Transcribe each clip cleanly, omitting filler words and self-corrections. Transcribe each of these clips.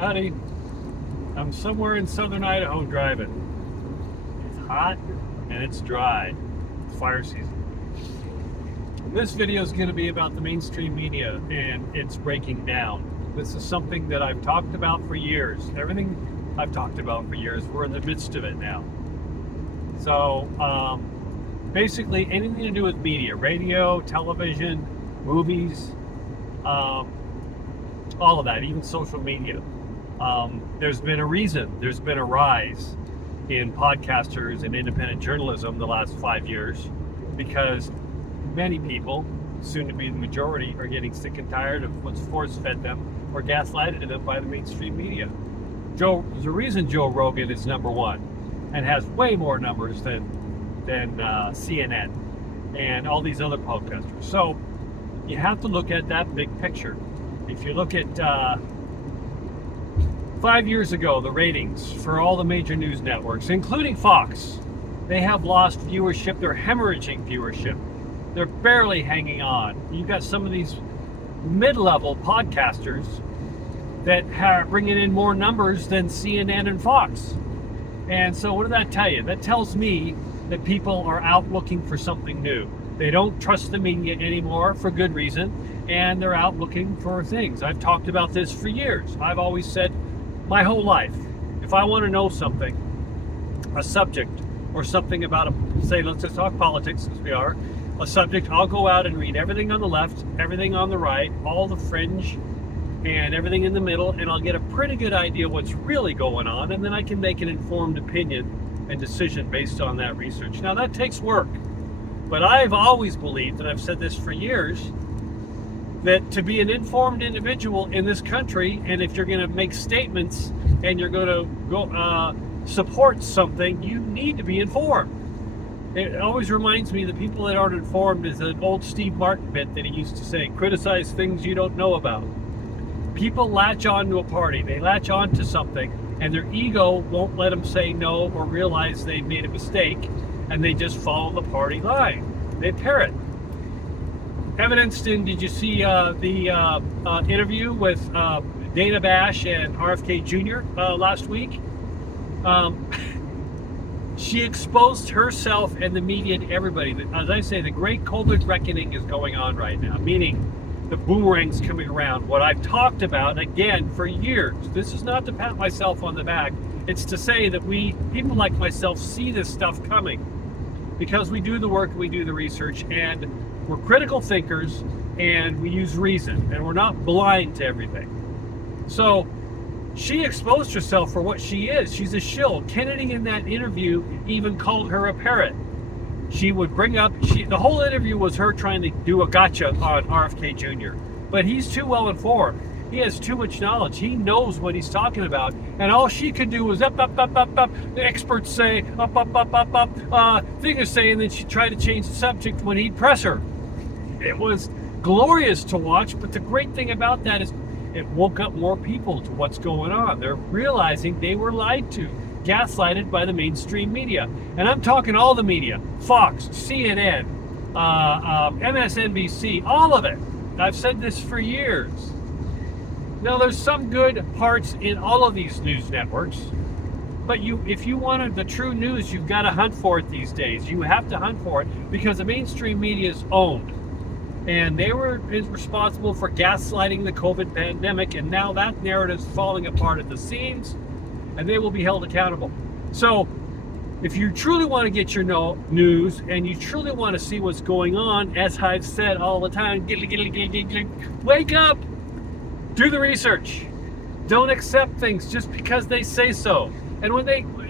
Howdy. I'm somewhere in southern Idaho driving. It's hot and it's dry. It's fire season. This video is going to be about the mainstream media and its breaking down. This is something that I've talked about for years. Everything I've talked about for years, we're in the midst of it now. So basically anything to do with media, radio, television, movies, all of that, even social media. There's been a reason, there's been a rise in podcasters and independent journalism the last 5 years because many people, soon to be the majority, are getting sick and tired of what's force-fed them or gaslighted to them by the mainstream media. There's a reason Joe Rogan is number one and has way more numbers than CNN and all these other podcasters. So you have to look at that big picture. If you look at 5 years ago, the ratings for all the major news networks, including Fox, they have lost viewership. They're hemorrhaging viewership. They're barely hanging on. You've got some of these mid-level podcasters that are bringing in more numbers than CNN and Fox. And so what does that tell you? That tells me that people are out looking for something new. They don't trust the media anymore for good reason, and they're out looking for things. I've talked about this for years. I've always said my whole life, if I want to know something, a subject, or something about say, let's just talk politics, as we are, a subject, I'll go out and read everything on the left, everything on the right, all the fringe, and everything in the middle, and I'll get a pretty good idea what's really going on, and then I can make an informed opinion and decision based on that research. Now, that takes work, but I've always believed, and I've said this for years, that to be an informed individual in this country, and if you're going to make statements and you're going to go support something, you need to be informed. It always reminds me, the people that aren't informed is an old Steve Martin bit that he used to say, criticize things you don't know about. People latch on to a party, they latch on to something, and their ego won't let them say no or realize they've made a mistake, and they just follow the party line. They parrot. Evidenced in, did you see the interview with Dana Bash and RFK Jr. Last week? She exposed herself and the media to everybody. As I say, the great COVID reckoning is going on right now, meaning the boomerang's coming around. What I've talked about, again, for years, this is not to pat myself on the back, it's to say that people like myself, see this stuff coming because we do the work, we do the research, and we're critical thinkers, and we use reason, and we're not blind to everything. So she exposed herself for what she is. She's a shill. Kennedy in that interview even called her a parrot. She would bring up, the whole interview was her trying to do a gotcha on RFK Jr. But he's too well informed. He has too much knowledge. He knows what he's talking about. And all she could do was up. The experts say, up. Fingers say, and then she tried to change the subject when he'd press her. It was glorious to watch, but the great thing about that is it woke up more people to what's going on. They're realizing they were lied to, gaslighted by the mainstream media. And I'm talking all the media, Fox, CNN, MSNBC, all of it. I've said this for years. Now, there's some good parts in all of these news networks, but if you wanted the true news, you've got to hunt for it these days. You have to hunt for it because the mainstream media is owned. And they were responsible for gaslighting the COVID pandemic, and now that narrative is falling apart at the seams, and they will be held accountable. So, if you truly want to get your news, and you truly want to see what's going on, as I've said all the time, wake up! Do the research. Don't accept things just because they say so. And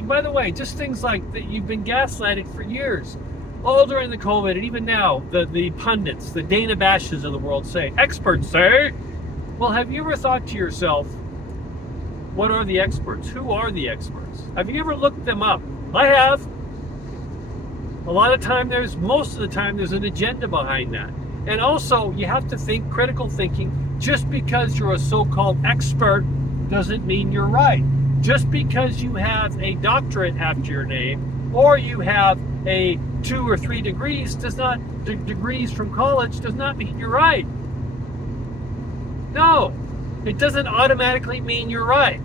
by the way, just things like that, you've been gaslighted for years. All during the COVID, and even now, the pundits, the Dana Bashes of the world say, experts say. Well, have you ever thought to yourself, what are the experts? Who are the experts? Have you ever looked them up? I have. Most of the time, there's an agenda behind that. And also, you have to think critical thinking. Just because you're a so-called expert doesn't mean you're right. Just because you have a doctorate after your name, or you have a 2 or 3 degrees degrees from college does not mean you're right. No, It doesn't automatically mean you're right.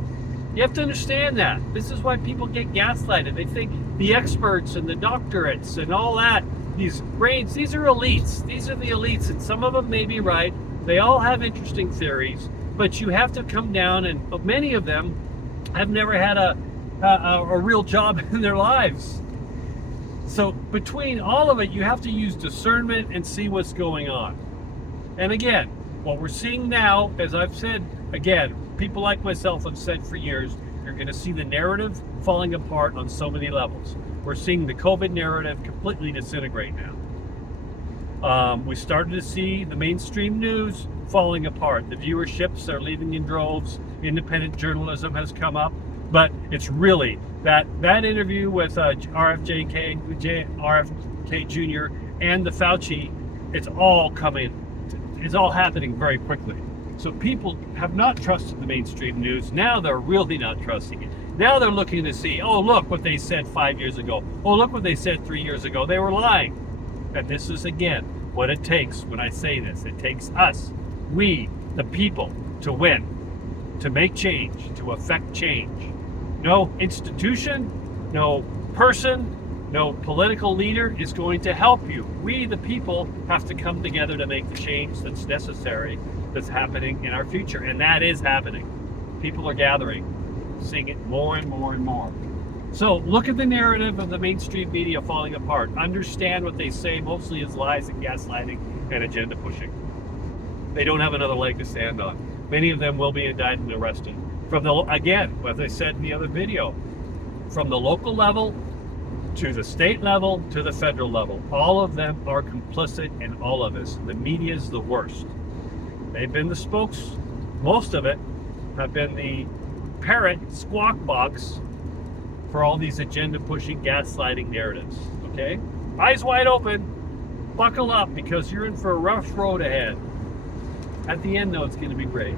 You have to understand that. This is why people get gaslighted. They think the experts and the doctorates and all that, these brains, these are elites. These are the elites, and some of them may be right. They all have interesting theories, but you have to come down, and many of them have never had a real job in their lives. So between all of it, you have to use discernment and see what's going on. And again, what we're seeing now, as I've said, again, people like myself have said for years, you're going to see the narrative falling apart on so many levels. We're seeing the COVID narrative completely disintegrate now. We started to see the mainstream news falling apart. The viewerships are leaving in droves. Independent journalism has come up. But it's really that interview with RFK Jr. and the Fauci, it's all happening very quickly. So people have not trusted the mainstream news. Now they're really not trusting it. Now they're looking to see, oh, look what they said 5 years ago. Oh, look what they said 3 years ago. They were lying. And this is, again, what it takes when I say this. It takes us, we, the people, to win, to make change, to affect change. No institution, no person, no political leader is going to help you. We, the people, have to come together to make the change that's necessary, that's happening in our future. And that is happening. People are gathering, seeing it more and more and more. So look at the narrative of the mainstream media falling apart. Understand what they say mostly is lies and gaslighting and agenda pushing. They don't have another leg to stand on. Many of them will be indicted and arrested. Again, as I said in the other video, from the local level to the state level to the federal level, all of them are complicit in all of this. The media is the worst. They've been the spokes, most of it have been the parrot squawk box for all these agenda pushing, gaslighting narratives. Okay? Eyes wide open, buckle up, because you're in for a rough road ahead. At the end, though, it's going to be great.